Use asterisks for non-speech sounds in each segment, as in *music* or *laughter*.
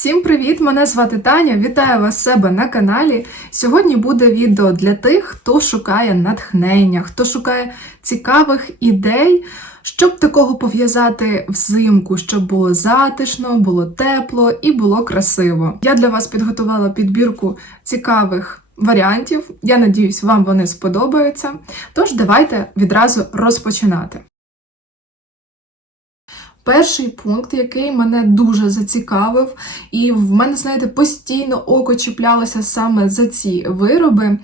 Всім привіт! Мене звати Таня. Вітаю вас себе на каналі. Сьогодні буде відео для тих, хто шукає натхнення, хто шукає цікавих ідей, щоб такого пов'язати взимку, щоб було затишно, було тепло і було красиво. Я для вас підготувала підбірку цікавих варіантів. Я надіюсь, вам вони сподобаються. Тож давайте відразу розпочинати. Перший пункт, який мене дуже зацікавив, і в мене, знаєте, постійно око чіплялося саме за ці вироби.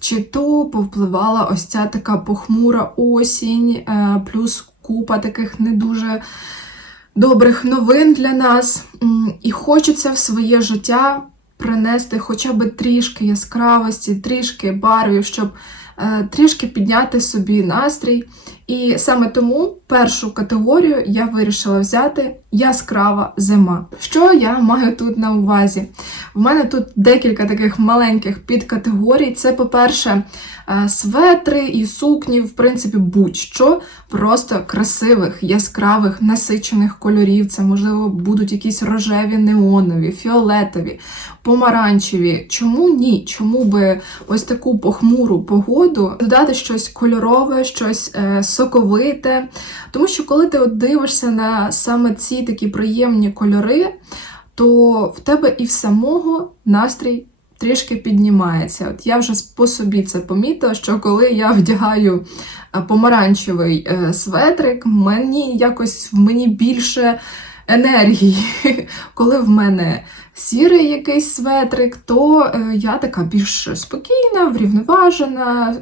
Чи то повпливала ось ця така похмура осінь, е, плюс купа таких не дуже добрих новин для нас. І хочеться в своє життя принести хоча б трішки яскравості, трішки барвів, щоб трішки підняти собі настрій. І саме тому першу категорію я вирішила взяти яскрава зима. Що я маю тут на увазі? В мене тут декілька таких маленьких підкатегорій. Це, по-перше, е, светри і сукні, в принципі, будь-що просто красивих, яскравих, насичених кольорів. Це, можливо, будуть якісь рожеві, неонові, фіолетові, помаранчеві. Чому ні? Чому би ось таку похмуру погоду додати щось кольорове, щось е, соковите? Тому що коли ти от дивишся на саме ці такі приємні кольори, то в тебе і в самого настрій трішки піднімається. От я вже по собі це помітила, що коли я вдягаю е, помаранчевий е, светрик, мені якось в мені більше енергії. *laughs* Коли в мене сірий якийсь светрик, то е, я така більш спокійна, врівноважена.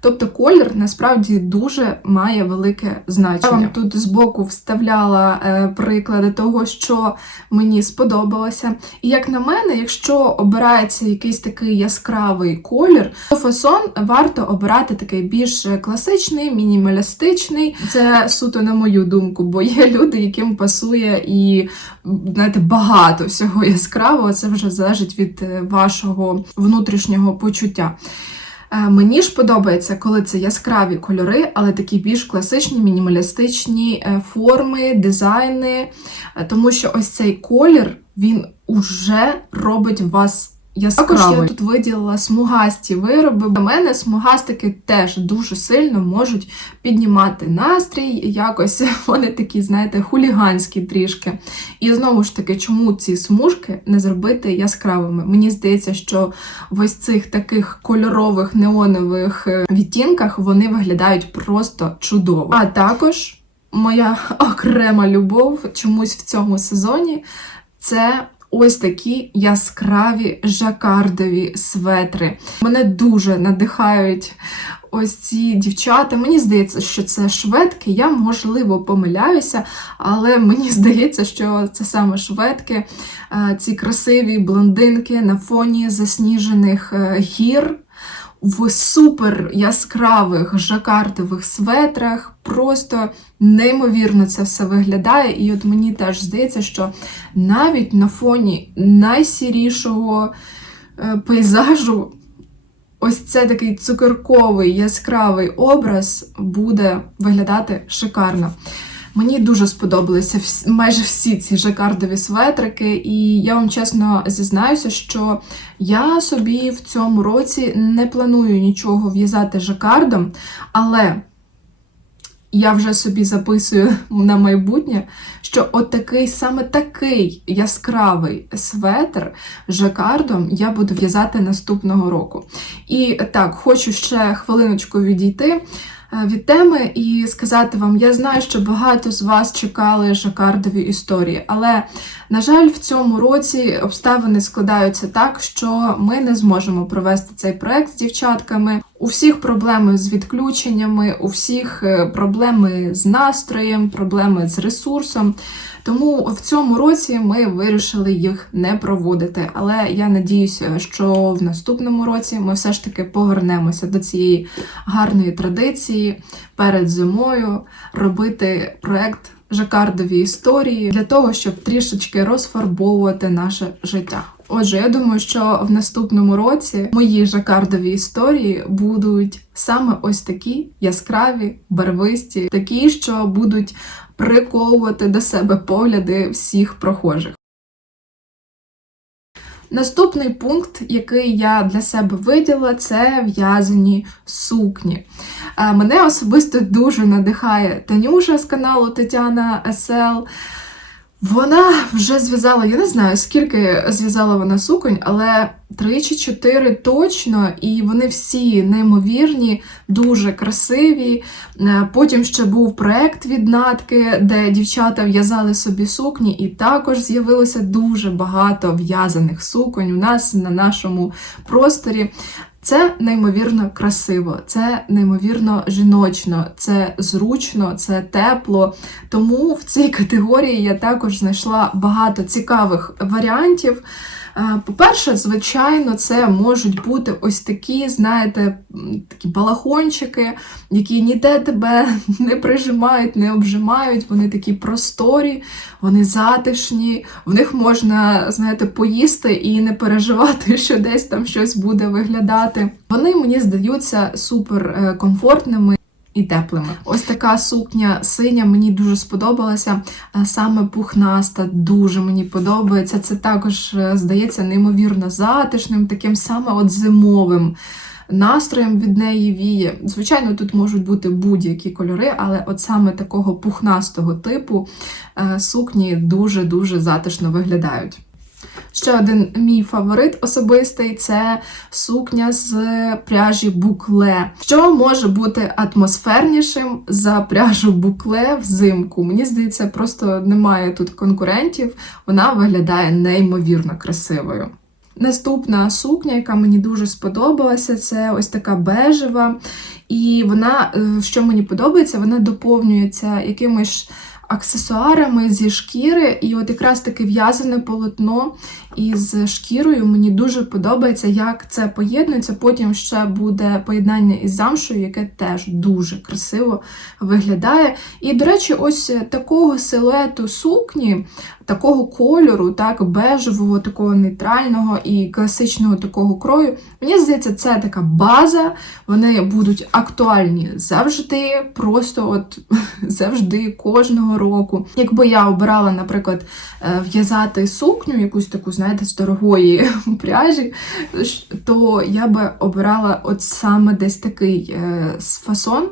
Тобто колір насправді дуже має велике значення. Я вам тут збоку вставляла е, приклади того, що мені сподобалося. І як на мене, якщо обирається якийсь такий яскравий колір, то фасон варто обирати такий більш класичний, мінімалістичний. Це суто на мою думку, бо є люди, яким пасує і знаєте, багато всього яскравого. Це вже залежить від е, вашого внутрішнього почуття. Е, Мені ж подобається, коли це яскраві кольори, але такі більш класичні, мінімалістичні е, форми, дизайни. Е, Тому що ось цей колір він уже робить вас яскравим. Також я тут виділила смугасті вироби. Для мене смугастики теж дуже сильно можуть піднімати настрій. Якось *laughs* вони такі, знаєте, хуліганські трішки. І знову ж таки, чому ці смужки не зробити яскравими? Мені здається, що в ось цих таких кольорових неонових е, відтінках вони виглядають просто чудово. А також моя *laughs* окрема любов чомусь в цьому сезоні це. Ось такі яскраві жакардові светри. Мене дуже надихають ось ці дівчата. Мені здається, що це шведки. Я, можливо, помиляюся, але мені *laughs* здається, що це саме шведки, е, ці красиві блондинки на фоні засніжених е, гір. В супер яскравих жакартових светрах просто неймовірно це все виглядає. І от мені теж здається, що навіть на фоні найсірішого е, пейзажу ось це такий цукерковий яскравий образ буде виглядати шикарно. Мені дуже сподобалися вс- майже всі ці жакардові светрики, і я вам чесно зізнаюся, що я собі в цьому році не планую нічого в'язати жакардом, але я вже собі записую *laughs* на майбутнє, що от такий саме такий яскравий светр жакардом я буду в'язати наступного року. І так, хочу ще хвилиночку відійти від теми і сказати вам: я знаю, що багато з вас чекали жакардові історії, але, на жаль, в цьому році обставини складаються так, що ми не зможемо провести цей проект з дівчатками. У всіх проблеми з відключеннями, у всіх е, проблеми з настроєм, проблеми з ресурсом. Тому в цьому році ми вирішили їх не проводити. Але я надіюся, що в наступному році ми все ж таки повернемося до цієї гарної традиції перед зимою робити проект жакардові історії для того, щоб трішечки розфарбовувати наше життя. Отже, я думаю, що в наступному році мої жакардові історії будуть саме ось такі яскраві, барвисті, такі, що будуть приковувати до себе погляди всіх прохожих. Наступний пункт, який я для себе виділа, це в'язані сукні. Е, Мене особисто дуже надихає Танюша з каналу Тетяна СЛ. Вона вже зв'язала, я не знаю, скільки зв'язала вона суконь, але три чи чотири точно, і вони всі неймовірні, дуже красиві. Е, Потім ще був проект від натки, де дівчата в'язали собі сукні, і також з'явилося дуже багато в'язаних суконь у нас на нашому просторі. Це неймовірно красиво, це неймовірно жіночно, це зручно, це тепло. Тому в цій категорії я також знайшла багато цікавих варіантів. Е, По-перше, звичайно, це можуть бути ось такі, знаєте, такі балахончики, які ніде тебе *laughs* не прижимають, не обжимають. Вони такі просторі, вони затишні, в них можна, знаєте, поїсти і не переживати, *laughs* що десь там щось буде виглядати. Вони мені здаються супер е, комфортними. І теплими. Ось така сукня синя мені дуже сподобалася. е, Саме пухнаста, дуже мені подобається. Це також е, здається неймовірно затишним, таким саме от зимовим настроєм від неї віє. Звичайно, тут можуть бути будь-які кольори, але от саме такого пухнастого типу е, сукні дуже-дуже затишно виглядають. Ще один мій фаворит особистий це сукня з пряжі букле. Що може бути атмосфернішим за пряжу букле взимку? Мені здається, просто немає тут конкурентів. Вона виглядає неймовірно красивою. Наступна сукня, яка мені дуже сподобалася, це ось така бежева. І вона, е, що мені подобається, вона доповнюється якимось аксесуарами зі шкіри, і от якраз таке в'язане полотно із шкірою мені дуже подобається, як це поєднується. Потім ще буде поєднання із замшою, яке теж дуже красиво виглядає. І, до речі, ось такого силуету сукні, такого кольору, так, бежевого, такого нейтрального і класичного такого крою. Мені здається, це така база. Вони будуть актуальні завжди, просто от *laughs* завжди, кожного року. Якби я обирала, наприклад, е, в'язати сукню, якусь таку, знаєте, з дорогої *laughs* пряжі, то я би обирала от саме десь такий е, фасон.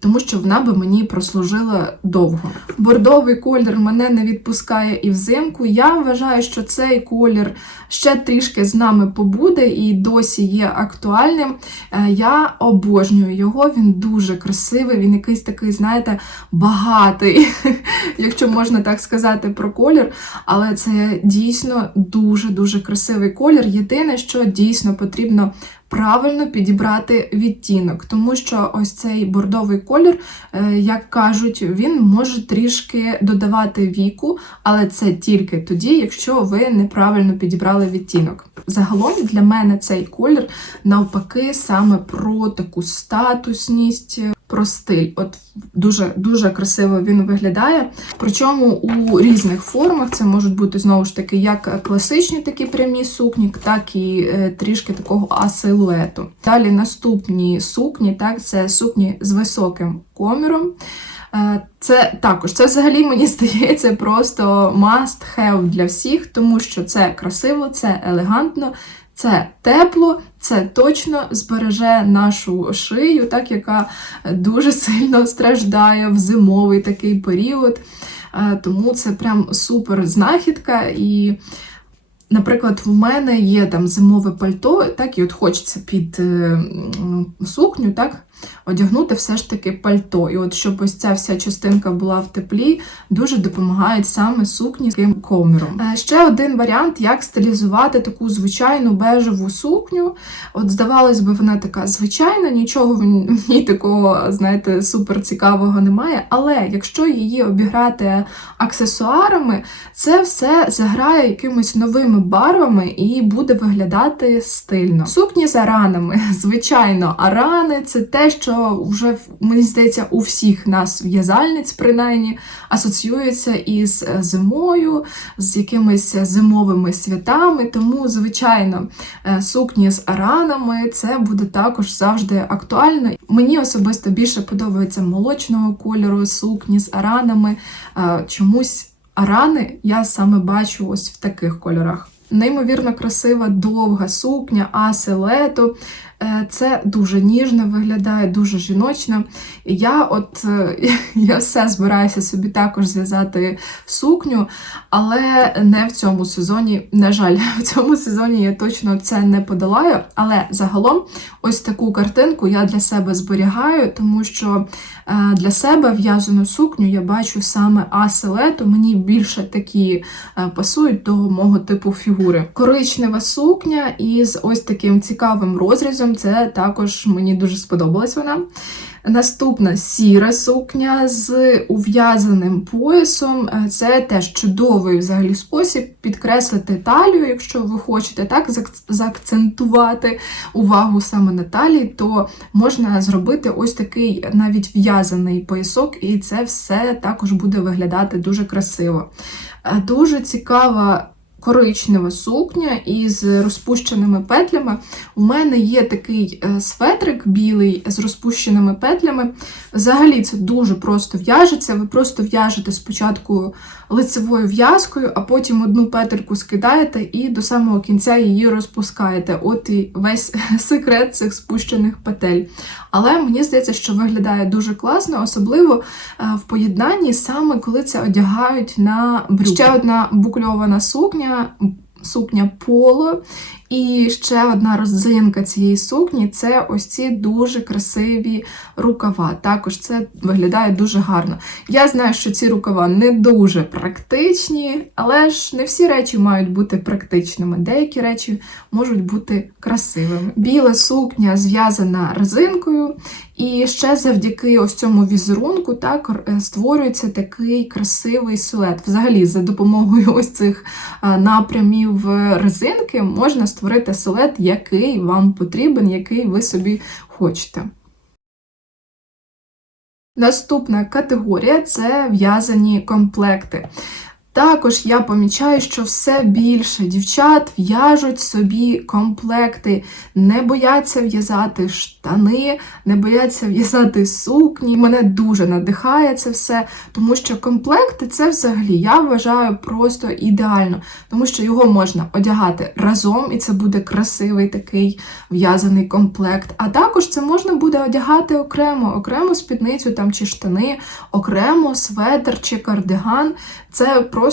Тому що вона би мені прослужила довго. Бордовий колір мене не відпускає і взимку. Я вважаю, що цей колір ще трішки з нами побуде і досі є актуальним. Е, Я обожнюю його, він дуже красивий, він якийсь такий, знаєте, багатий, *laughs* якщо можна так сказати про колір. Але це дійсно дуже-дуже красивий колір. Єдине, що дійсно потрібно правильно підібрати відтінок, тому що ось цей бордовий колір, е, як кажуть, він може трішки додавати віку, але це тільки тоді, якщо ви неправильно підібрали відтінок. Загалом для мене цей колір навпаки саме про таку статусність. Про стиль, от дуже дуже красиво він виглядає. Причому у різних формах це можуть бути знову ж таки як класичні такі прямі сукні, так і е, трішки такого асилуету. Далі наступні сукні, так, це сукні з високим коміром. Е, Це також, це взагалі мені *laughs* здається просто must have для всіх, тому що це красиво, це елегантно, це тепло, це точно збереже нашу шию, так, яка дуже сильно страждає в зимовий такий період. Е, Тому це прям супер знахідка. І, наприклад, в мене є там зимове пальто, так, і от хочеться під е, сукню, так, одягнути все ж таки пальто. І от щоб ось ця вся частинка була в теплі, дуже допомагають саме сукні з таким коміром. Е, Ще один варіант, як стилізувати таку звичайну бежеву сукню. От, здавалось би, вона така звичайна, нічого в ній *laughs* такого, знаєте, супер цікавого немає. Але якщо її обіграти аксесуарами, це все заграє якимись новими барвами і буде виглядати стильно. Сукні з аранами, *laughs* звичайно, арани це те, що вже мені здається у всіх нас в'язальниць, принаймні, асоціюється із е, зимою, з якимись зимовими святами. Тому, звичайно, е, сукні з аранами це буде також завжди актуально. Мені особисто більше подобається молочного кольору, сукні з аранами. Е, Чомусь арани я саме бачу ось в таких кольорах. Неймовірно красива довга сукня, аселету. Е, Це дуже ніжно виглядає, дуже жіночно. Я от е, *laughs* я все збираюся собі також зв'язати сукню, але не в цьому сезоні. На жаль, *laughs* в цьому сезоні я точно це не подолаю. Але загалом, ось таку картинку я для себе зберігаю, тому що е, для себе в'язану сукню я бачу саме аселету. Мені більше такі пасують до мого типу фігури. Коричнева сукня із ось таким цікавим розрізом. Це також мені дуже сподобалась вона. Наступна сіра сукня з ув'язаним поясом. Е, Це теж чудовий взагалі спосіб підкреслити талію, якщо ви хочете так заакцентувати увагу саме на талії, то можна зробити ось такий навіть в'язаний поясок, і це все також буде виглядати дуже красиво. Е, Дуже цікава. Коричнева сукня із розпущеними петлями. У мене є такий е, светрик білий з розпущеними петлями. Взагалі це дуже просто в'яжеться. Ви просто в'яжете спочатку лицевою в'язкою, а потім одну петельку скидаєте і до самого кінця її розпускаєте. От і весь *laughs* секрет цих спущених петель. Але мені здається, що виглядає дуже класно, особливо е, в поєднанні саме коли це одягають на брюки. Ще одна букльована сукня. Сукня поло, і ще одна родзинка цієї сукні це ось ці дуже красиві рукава. Також це виглядає дуже гарно. Я знаю, що ці рукава не дуже практичні, але ж не всі речі мають бути практичними. Деякі речі можуть бути красивими. Біла сукня зв'язана резинкою, і ще завдяки ось цьому візерунку так е, створюється такий красивий силует. Взагалі, за допомогою ось цих напрямів е, резинки можна створити силует, який вам потрібен, який ви собі хочете. Наступна категорія це в'язані комплекти. Також я помічаю, що все більше дівчат в'яжуть собі комплекти, не бояться в'язати штани, не бояться в'язати сукні. Мене дуже надихає це все, тому що комплекти це взагалі я вважаю просто ідеально, тому що його можна одягати разом, і це буде красивий такий в'язаний комплект. А також це можна буде одягати окремо, окремо спідницю там чи штани, окремо светр чи кардиган. Це просто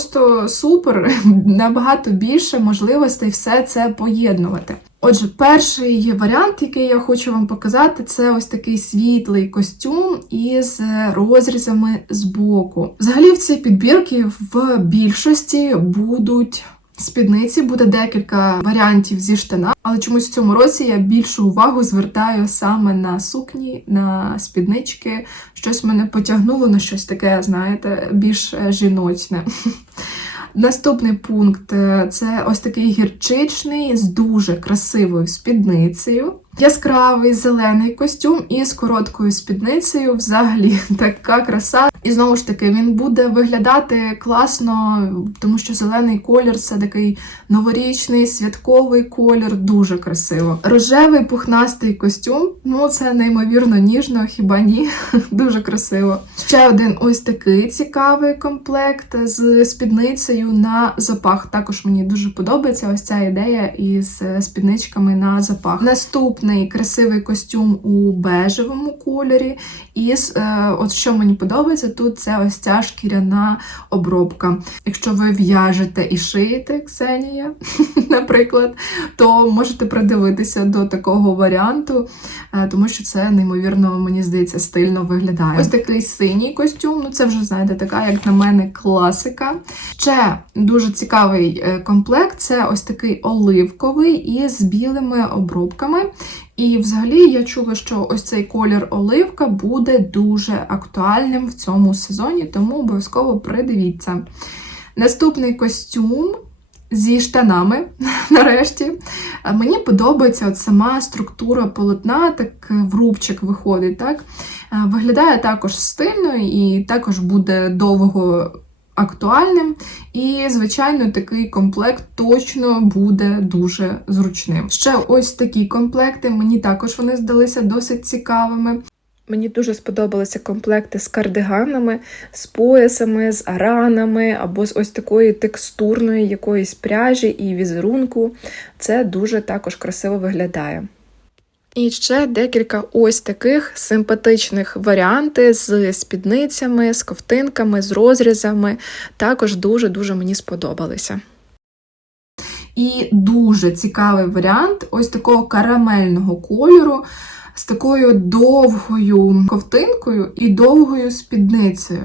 супер, *laughs* набагато більше можливостей все це поєднувати. Отже, перший варіант, який я хочу вам показати, це ось такий світлий костюм із розрізами збоку. Взагалі, в цій підбірці в більшості будуть. Спідниці буде декілька варіантів зі штана, але чомусь в цьому році я більшу увагу звертаю саме на сукні, на спіднички. Щось мене потягнуло на щось таке, знаєте, більш е, жіночне. *laughs* Наступний пункт е, це ось такий гірчичний з дуже красивою спідницею. Яскравий зелений костюм із короткою спідницею. Взагалі *laughs* така краса. І знову ж таки, він буде виглядати класно, тому що зелений колір це такий новорічний святковий колір, дуже красиво. Рожевий пухнастий костюм. Ну це неймовірно ніжно, хіба ні? *laughs* дуже красиво. Ще один ось такий цікавий комплект з спідницею на запах. Також мені дуже подобається ось ця ідея із спідничками на запах. Наступний красивий костюм у бежевому кольорі. І е, от що мені подобається, тут це ось ця шкіряна обробка. Якщо ви в'яжете і шиєте, Ксенія, *laughs* наприклад, то можете придивитися до такого варіанту, е, тому що це неймовірно, мені здається, стильно виглядає. Ось такий синій костюм, ну це вже, знаєте, така, як на мене, класика. Ще дуже цікавий е, комплект це ось такий оливковий із білими обробками. І взагалі я чула, що ось цей колір оливка буде дуже актуальним в цьому сезоні, тому обов'язково придивіться. Наступний костюм. Зі штанами, *laughs* нарешті. Мені подобається от сама структура полотна, так в рубчик виходить. так. Виглядає також стильно і також буде довго актуальним. І, звичайно, такий комплект точно буде дуже зручним. Ще ось такі комплекти, мені також вони здалися досить цікавими. Мені дуже сподобалися комплекти з кардиганами, з поясами, з аранами або з ось такої текстурної якоїсь пряжі і візерунку. Це дуже також красиво виглядає. І ще декілька ось таких симпатичних варіанти з спідницями, з ковтинками, з розрізами. Також дуже-дуже мені сподобалися. І дуже цікавий варіант ось такого карамельного кольору з такою довгою ковтинкою і довгою спідницею.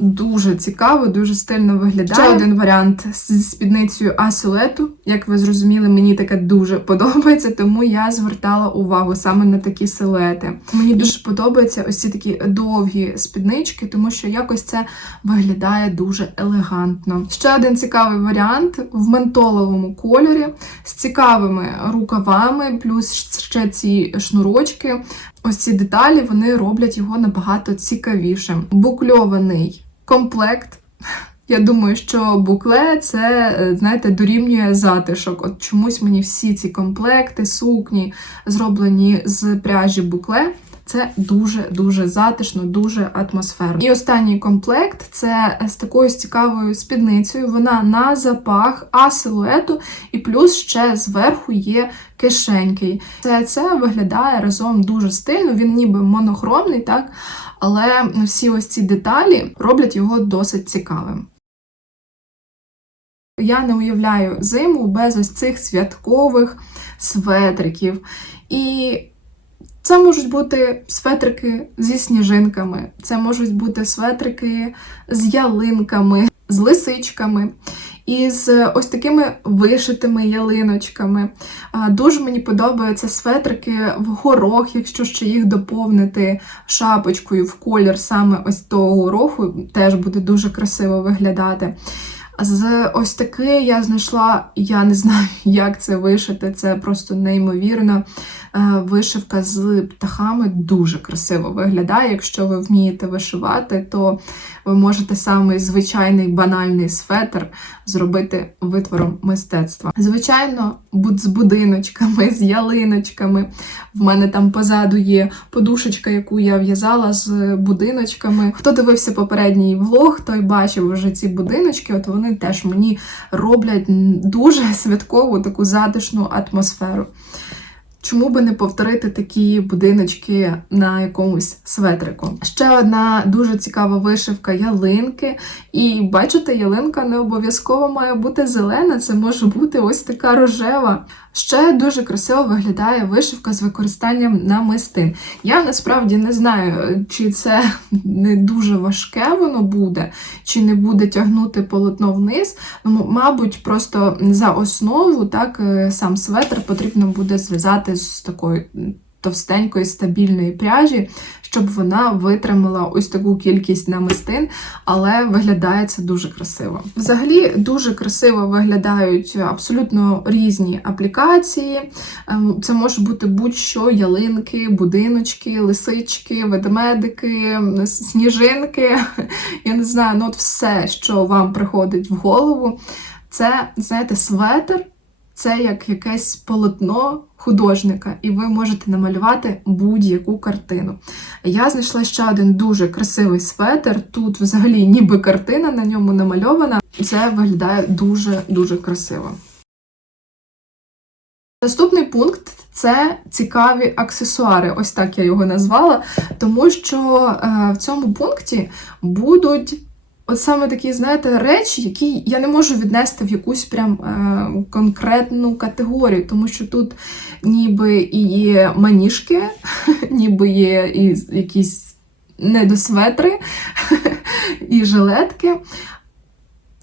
Дуже цікаво, дуже стильно виглядає. Ще один варіант з спідницею асилету. Як ви зрозуміли, мені таке дуже *laughs* подобається, тому я звертала увагу саме на такі силуети. Мені дуже подобаються ось ці такі довгі спіднички, тому що якось це виглядає дуже елегантно. Ще один цікавий варіант в ментоловому кольорі з цікавими рукавами, плюс ще ці шнурочки. Ось ці деталі вони роблять його набагато цікавішим. Букльований комплект. Я думаю, що букле це, е, знаєте, дорівнює затишок. От чомусь мені всі ці комплекти, сукні, зроблені з пряжі букле. Це дуже-дуже затишно, дуже атмосферно. І останній комплект це з такою цікавою спідницею. Вона на запах, а силуету, і плюс ще зверху є кишеньки. Це це виглядає разом дуже стильно, він ніби монохромний, так? але всі ось ці деталі роблять його досить цікавим. Я не уявляю зиму без ось цих святкових светриків. І це можуть бути светрики зі сніжинками, це можуть бути светрики з ялинками, з лисичками. І з ось такими вишитими ялиночками. Дуже мені подобаються светрики в горох, якщо ще їх доповнити шапочкою в колір саме ось того гороху, теж буде дуже красиво виглядати. З ось таки я знайшла, я не знаю, *laughs* як це вишити, це просто неймовірно. Е, вишивка з птахами дуже красиво виглядає. Якщо ви вмієте вишивати, то ви можете самий звичайний банальний светр зробити витвором мистецтва. Звичайно, з будиночками, з ялиночками. В мене там позаду є подушечка, яку я в'язала з будиночками. Хто дивився попередній влог, той бачив вже ці будиночки. От вони теж мені роблять дуже *laughs* святкову таку затишну атмосферу. Чому би не повторити такі будиночки на якомусь светрику? Ще одна дуже цікава вишивка ялинки. І бачите, ялинка не обов'язково має бути зелена, це може бути ось така рожева. Ще дуже красиво виглядає вишивка з використанням намистин. Я насправді не знаю, чи це *laughs* не дуже важке воно буде, чи не буде тягнути полотно вниз. Ну, Мабуть, просто за основу так, е, сам светр потрібно буде зв'язати з такою товстенької стабільної пряжі, щоб вона витримала ось таку кількість намистин, але виглядає це дуже красиво. Взагалі, дуже красиво виглядають абсолютно різні аплікації. Ем, це може бути будь-що ялинки, будиночки, лисички, ведмедики, сніжинки. *laughs* Я не знаю, ну от все, що вам приходить в голову. Це, знаєте, светр це як якесь полотно художника, і ви можете намалювати будь-яку картину. Я знайшла ще один дуже красивий светр. Тут взагалі ніби картина на ньому намальована. Це виглядає дуже-дуже красиво. Наступний пункт це цікаві аксесуари, ось так я його назвала, тому що е, в цьому пункті будуть От саме такі, знаєте, речі, які я не можу віднести в якусь прям е, конкретну категорію, тому що тут ніби і є маніжки, *laughs* ніби є і якісь недосветри, *laughs* і жилетки.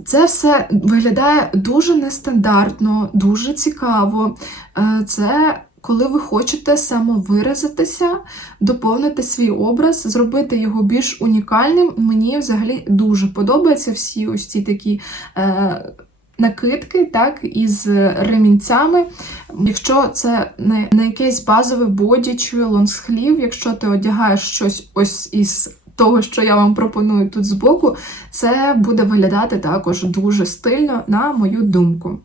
Це все виглядає дуже нестандартно, дуже цікаво. Е, це коли ви хочете самовиразитися, доповнити свій образ, зробити його більш унікальним. Мені взагалі дуже подобаються всі ось ці такі. Е, Накидки, так, із ремінцями. Якщо це не, не якесь базове боді чи лонгсхлів, якщо ти одягаєш щось ось із того, що я вам пропоную тут збоку, це буде виглядати також дуже стильно, на мою думку.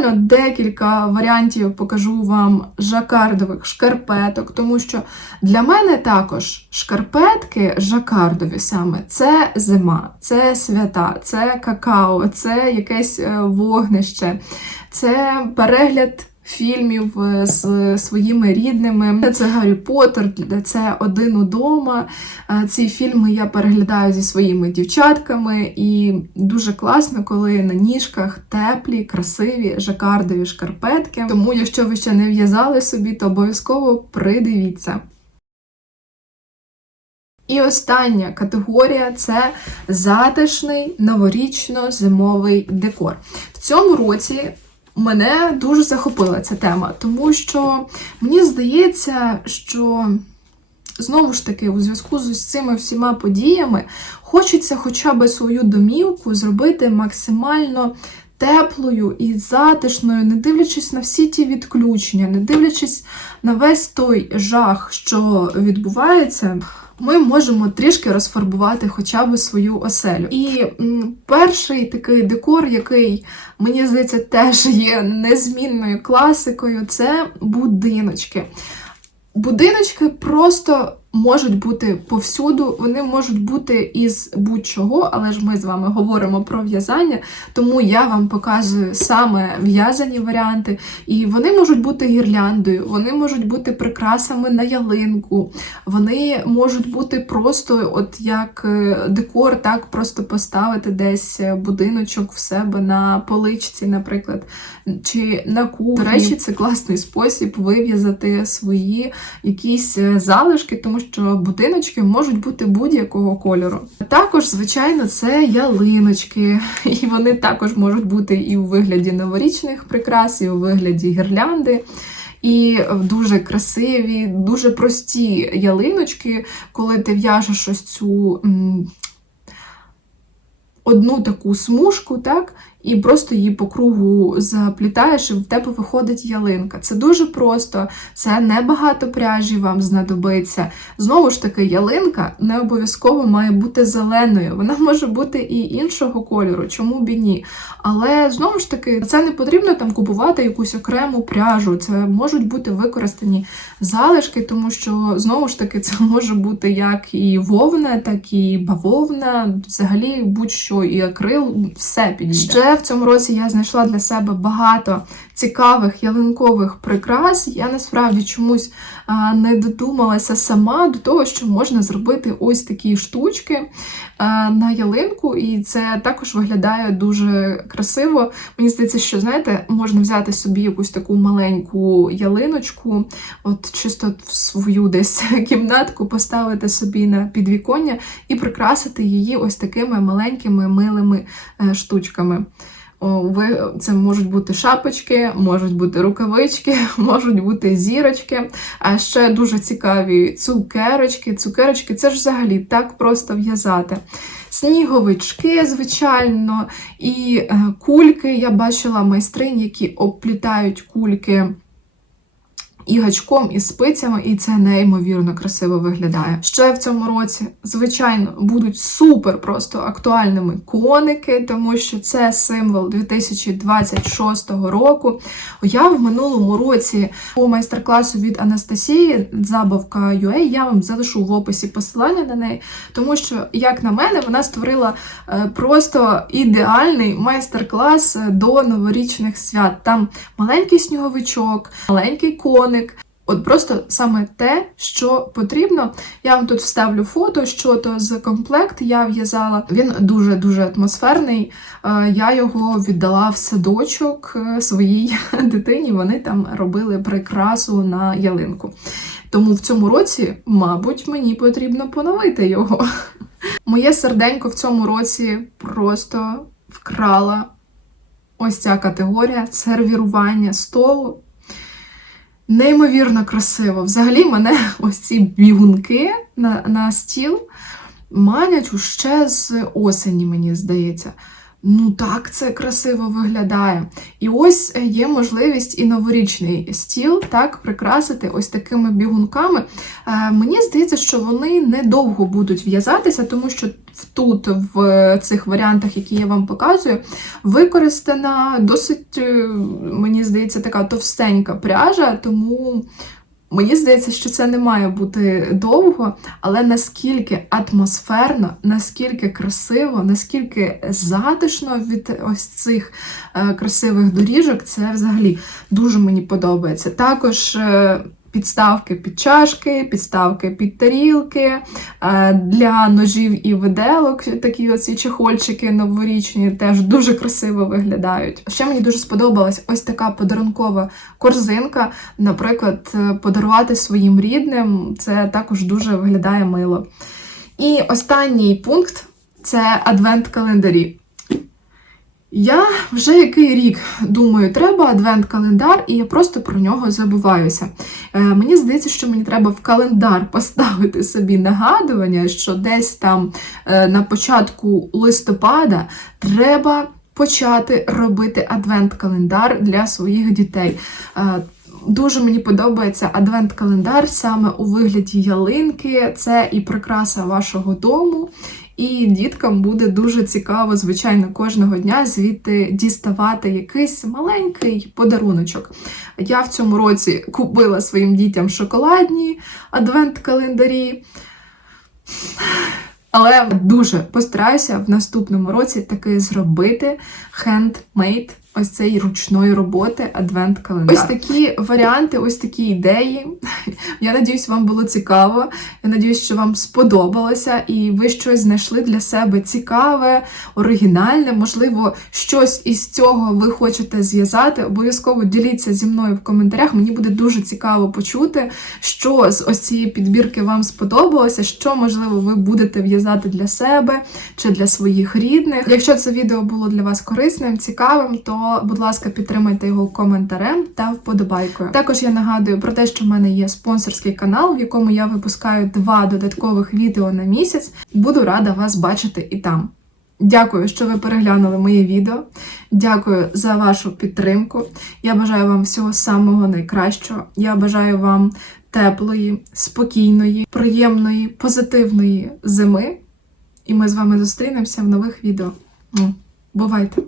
Буквально декілька варіантів покажу вам жакардових шкарпеток, тому що для мене також шкарпетки жакардові саме це зима, це свята, це какао, це якесь е, вогнище, це перегляд. Фільмів е, з своїми рідними. Це Гаррі Поттер, це один удома. Е, Ці фільми я переглядаю зі своїми дівчатками, і дуже класно, коли на ніжках теплі, красиві, жакардові шкарпетки. Тому, якщо ви ще не в'язали собі, то обов'язково придивіться. І остання категорія це затишний новорічно-зимовий декор. В цьому році мене дуже захопила ця тема, тому що мені здається, що знову ж таки, у зв'язку з цими всіма подіями, хочеться хоча б свою домівку зробити максимально теплою і затишною, не дивлячись на всі ті відключення, не дивлячись на весь той жах, що відбувається. Ми можемо трішки розфарбувати хоча б свою оселю. І перший такий декор, який мені здається теж є незмінною класикою, це будиночки. Будиночки просто можуть бути повсюду, вони можуть бути із будь-чого, але ж ми з вами говоримо про в'язання, тому я вам показую саме в'язані варіанти. І вони можуть бути гірляндою, вони можуть бути прикрасами на ялинку, вони можуть бути просто, от як е, декор, так просто поставити десь будиночок в себе на поличці, наприклад, чи на кухні. До речі, це класний спосіб вив'язати свої якісь е, залишки, тому що будиночки можуть бути будь-якого кольору. Також, звичайно, це ялиночки, *laughs* і вони також можуть бути і у вигляді новорічних прикрас, і у вигляді гірлянди. І дуже красиві, дуже прості ялиночки, коли ти в'яжеш ось цю одну таку смужку, так, і просто її по кругу заплітаєш, і в тебе виходить ялинка. Це дуже просто, це небагато пряжі вам знадобиться. Знову ж таки, ялинка не обов'язково має бути зеленою, вона може бути і іншого кольору, чому б і ні. Але знову ж таки, це не потрібно там купувати якусь окрему пряжу. Це можуть бути використані залишки, тому що знову ж таки це може бути як і вовна, так і бавовна, взагалі будь-що, і акрил, все підійде. Ще в цьому році я знайшла для себе багато цікавих ялинкових прикрас. Я насправді чомусь не додумалася сама до того, що можна зробити ось такі штучки на ялинку, і це також виглядає дуже красиво. Мені здається, що знаєте, можна взяти собі якусь таку маленьку ялиночку, от чисто в свою десь *laughs* кімнатку, поставити собі на підвіконня і прикрасити її ось такими маленькими милими е, штучками. Ви, Це можуть бути шапочки, можуть бути рукавички, *laughs* можуть бути зірочки, а ще дуже цікаві цукерочки. Цукерочки це ж взагалі так просто в'язати. Сніговички, звичайно, і е, кульки. Я бачила майстринь, які обплітають кульки і гачком, і спицями, і це неймовірно красиво виглядає. Ще в цьому році, звичайно, будуть супер просто актуальними коники, тому що це символ 2026 року. Я в минулому році по майстер-класу від Анастасії, забавка UA, я вам залишу в описі посилання на неї, тому що, як на мене, вона створила е, просто ідеальний майстер-клас до новорічних свят. Там маленький сніговичок, маленький коник. От просто саме те, що потрібно. Я вам тут вставлю фото, що то з комплект я в'язала. Він дуже-дуже атмосферний. Е, Я його віддала в садочок е, своїй *laughs* дитині. Вони там робили прикрасу на ялинку. Тому в цьому році, мабуть, мені потрібно поновити його. *laughs* Моє серденько в цьому році просто вкрала ось ця категорія сервірування столу. Неймовірно красиво. Взагалі, мене *laughs* ось ці бігунки на на стіл манять ще з осені, мені здається. Ну так, це красиво виглядає. І ось е, є можливість і новорічний стіл так прикрасити ось такими бігунками. Е, мені здається, що вони недовго будуть в'язатися, тому що тут, в цих варіантах, які я вам показую, використана досить, е, мені здається, така товстенька пряжа, тому. Мені здається, що це не має бути довго, але наскільки атмосферно, наскільки красиво, наскільки затишно від ось цих е, красивих доріжок, це взагалі дуже мені подобається. Також е, підставки під чашки, підставки під тарілки, е, для ножів і виделок, такі оці чехольчики новорічні, теж дуже красиво виглядають. Ще мені дуже сподобалась ось така подарункова корзинка. Наприклад, е, подарувати своїм рідним, це також дуже виглядає мило. І останній пункт це адвент-календарі. Я вже який рік думаю, треба адвент-календар, і я просто про нього забуваюся. Е, мені здається, що мені треба в календар поставити собі нагадування, що десь там е, на початку листопада треба почати робити адвент-календар для своїх дітей. Е, Дуже мені подобається адвент-календар саме у вигляді ялинки. Це і прикраса вашого дому. І діткам буде дуже цікаво, звичайно, кожного дня звідти діставати якийсь маленький подаруночок. Я в цьому році купила своїм дітям шоколадні адвент-календарі. Але дуже постараюся в наступному році таки зробити хендмейд ось цей ручної роботи адвент-календар. Ось такі варіанти, ось такі ідеї. *laughs* Я надіюсь, вам було цікаво. Я надіюсь, що вам сподобалося, і ви щось знайшли для себе цікаве, оригінальне. Можливо, щось із цього ви хочете зв'язати. Обов'язково діліться зі мною в коментарях. Мені буде дуже цікаво почути, що з ось цієї підбірки вам сподобалося, що, можливо, ви будете в'язати для себе чи для своїх рідних. Якщо це відео було для вас корисним, цікавим, то будь ласка, підтримайте його коментарем та вподобайкою. Також я нагадую про те, що в мене є спонсорський канал, в якому я випускаю два додаткових відео на місяць. Буду рада вас бачити і там. Дякую, що ви переглянули моє відео. Дякую за вашу підтримку. Я бажаю вам всього самого найкращого. Я бажаю вам теплої, спокійної, приємної, позитивної зими. І ми з вами зустрінемося в нових відео. Бувайте!